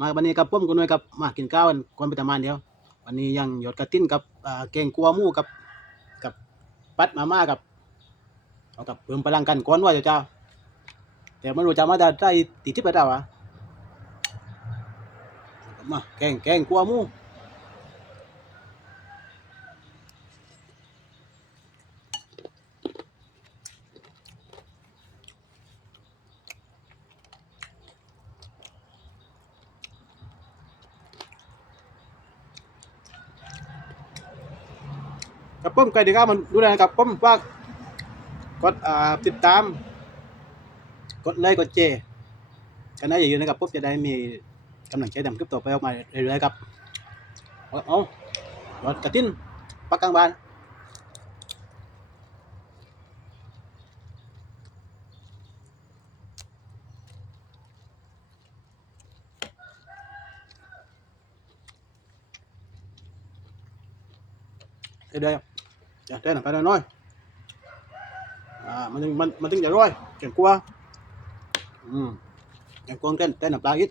มาวันนี้กับผมกุนวยกับมากินข้าวกันก่อนไปทำงานเดียว วันนี้ยังหยดกระติ้นกับเอ่าแกงกัวมูกับกับปัดมาม่ากับเอากับเพิ่มพลังกันก้อนว่าเจ้าเจ้าแต่ไม่รู้จะมาได้ได้ติดที่ไปได้วะมาแกงแกงกัวมู กับผมใครดีครับมันดูแลกับผมว่ากดอ่าติดตาม กดไลค์กดแชร์กันได้เยอะๆนะครับผมจะได้มีกำลังใจทำคลิปต่อไปออกมาเรื่อยๆครับเอาเอาหยอดกระติ้นปักกลางบ้านเรื่อยๆ อยากได้หนังไปน้อยๆอ่ามันมันมันตึงจะร้อยเก่งกลัวอืมเก่งกลัวเต้นเต้นหนังปาอีก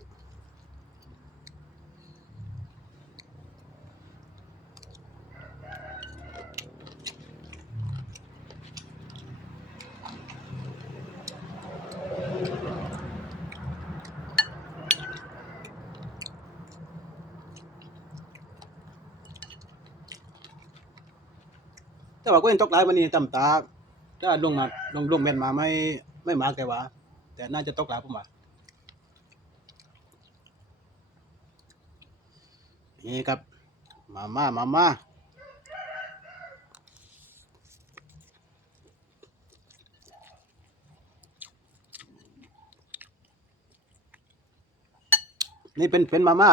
แต่ว่าก็ยังตกหลายวันนี้ตำตาถ้าลงมาลงลงแม่นมาไม่ไม่มากแต่ว่า แต่น่าจะตกหลายผมว่านี่ครับ มาม่ามาม่านี่เป็นเป็นมาม่า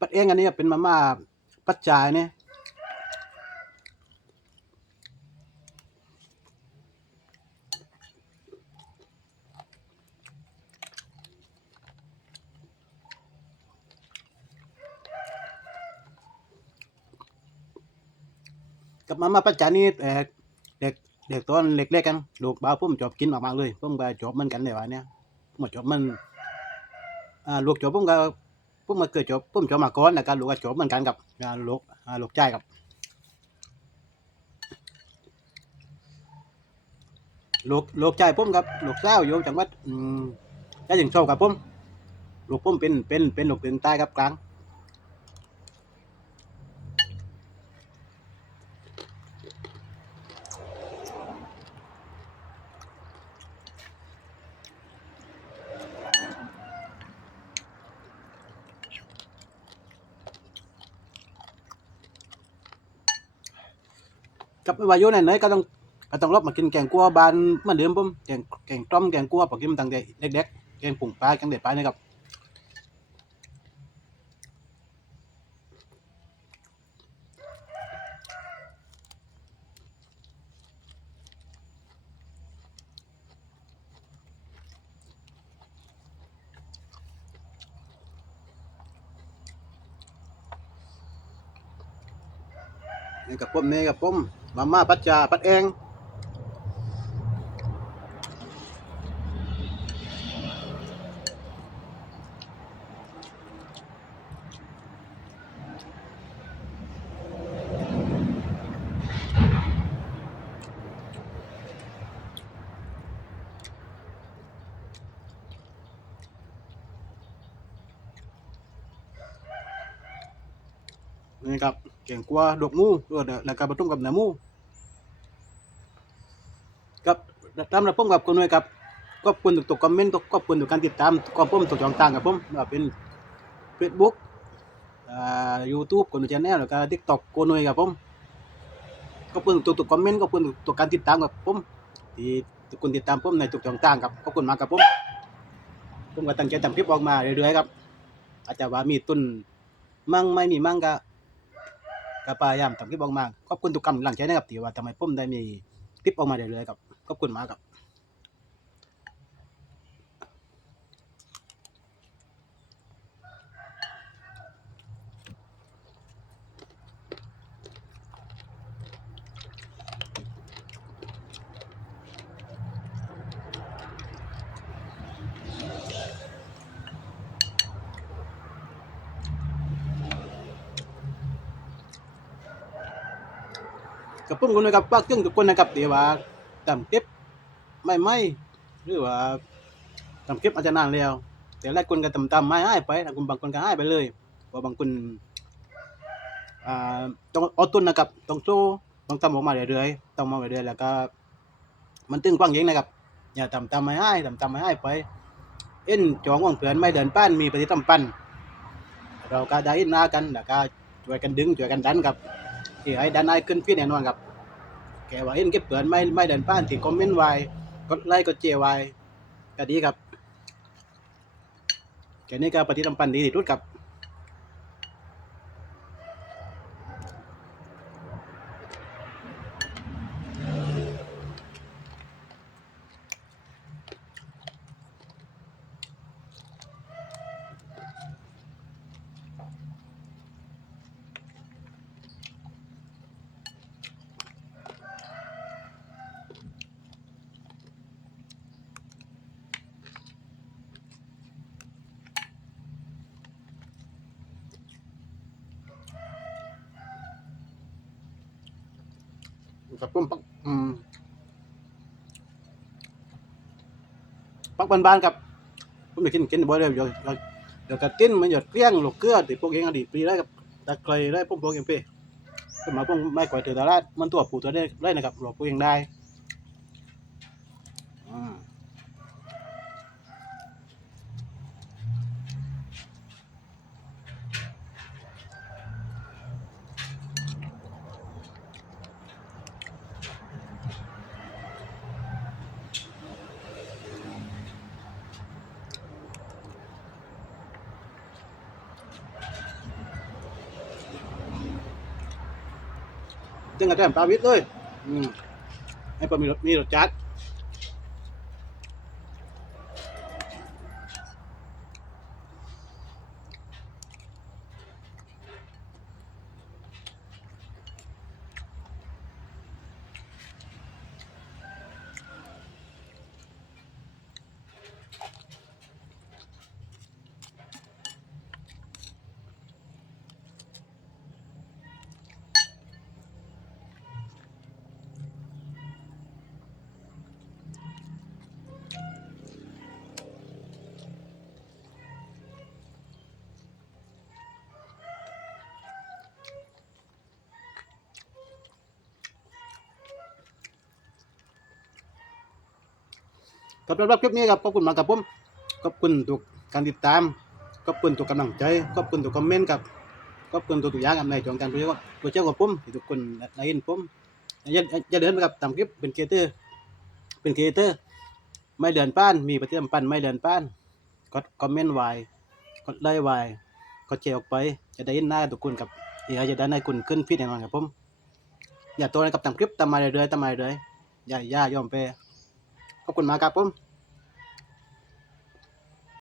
ปัดเองอันนี้เป็นมาม่าปัดจ่ายเนี่ย กับมามาปัจจานี่เอ่อเด็กเด็กตอนเล็กๆกันลูกบ้าวผมชอบกินมากๆเลยผมก็ชอบเหมันกันเลยวะเนี่ยผมก็ชอบมันอ่าลูกชอบผมก็ผมมาเกิดชอบผมชอบมาก่อนแล้วก็ลูกก็ชอบเหมือนกันกับอ่าลูกอ่าลูกชายกับลูกลูกชายผมกับลูกสาอยู่จังหวัดอืมก็ยังชอบกับผมลูกผมเป็นเป็นเป็นลูกเป็นใต้กับกลาง กับวายุไหนๆก็ต้องก็ต้องรบมากินแกงกัวบานเหมือนเดิมผมแกงแกงต้มแกงกัวปกติมันตั้งแต่เด็กๆแกงปุ่งปลาแกงเด็ดปลานะครับนี่กับผมนี่กับผม มาม่าปัจจาปัดเอง นี่ครับแกงกัวดอกมูด้วยแล้วก็ผสมกับเนื้อหมูกับตามระผมกับคุณหน่วยกับก็คุณทุกๆคอมเมนต์ก็คุณทุกการติดตามก็ผมตัวจองต่างกับผมเป็น Facebook อ่า YouTube คนชแนลแล้วก็ TikTok คนหน่วยกับผมก็คุณทุกๆคอมเมนต์ก็คุณทุกการติดตามกับผมที่ทุกคนติดตามผมในทุกช่องทางครับขอบคุณมากครับผมผมก็ตั้งใจทำคลิปออกมาเรื่อยๆครับอาจจะว่ามีตุนมั่งไม่มีมั่งก็ ก็พยายามทำคลิปออกมาขอบคุณทุกกำลังใจนะครับที่ว่าทำให้ผมได้มีคลิปออกมาเรื่อยๆครับขอบคุณมากครับ กับผมคนนะครับปักจึงทุกคนนะครับที่ว่าทำคลิปไม่ไม่หรือว่าทำคลิปอาจจะนานแล้ว แต่หลายคนก็ทำตามไม่ให้ไปบางคนบางคนก็ให้ไปเลยเพราะบางคนอ่าต้องอดทนนะครับต้องสู้ต้องทำออกมาเรื่อยๆต้องมาเรื่อยๆแล้วก็มันตึงกว้างเยงนะครับอย่าทำตามไม่ให้ทำตามไม่ให้ไป เอ็นจองว่างเผื่อนไม่เดินป้านมีปฏิสัมพันเราก็ได้หน้ากันแล้วก็ช่วยกันดึงช่วยกันดันครับ ที่ให้ดันไอ้ขึ้นพี่แน่นอนครับแกว่าเอ็นเก็บเผื่อนไม่ไม่เดินป้านที่คอมเมนต์ไว้กดไลค์กดเจไว้ก็ดีครับแกนี่ก็ปฏิสัมปันธ์ดีที่สุดครับ กับผมปักอืมปักบานๆกับผมไปกินกินบ่อยเลยเดี๋ยวเดี๋ยวเดี๋ยวกระติ้นมันหยดเกลี้ยงหลกเกลือติพวกเองอดีตปีได้กับตะไคร้ได้พวกพวกเองเป้ขึ้นมาพวกไม่ก่อยเถือตลาดมันตัวผูตัวได้ได้นะครับหลอกพวกเองได้ อืม จึงกระแทมปลาวิทย์เลย อืมให้ปลามีรสมีรสจัด ครับสำหรับคลิปนี้ครับขอบคุณมากครับผมขอบคุณทุกการติดตามขอบคุณทุกกำลังใจขอบคุณทุกคอมเมนต์ครับขอบคุณทุกๆอย่างครับในช่องการโปรเจกต์โปรเจกต์ของผมทุกคนได้เห็นผมอย่าอย่าเดินไปครับตามคลิปเป็นครีเอเตอร์เป็นครีเอเตอร์ไม่เดินป้านมีปฏิสัมพันธ์ไม่เดินป้านกดคอมเมนต์ไว้กดไลค์ไว้กดแชร์ออกไป จะได้เห็นหน้าทุกคนครับที่จะได้ให้คุณขึ้นฟีดแน่นอนครับผมอย่าตัวนะครับตามคลิปตามมาเรื่อยๆตามมาเรื่อยๆอย่าอย่ายอมแพ้ ขอบคุณมากครับผม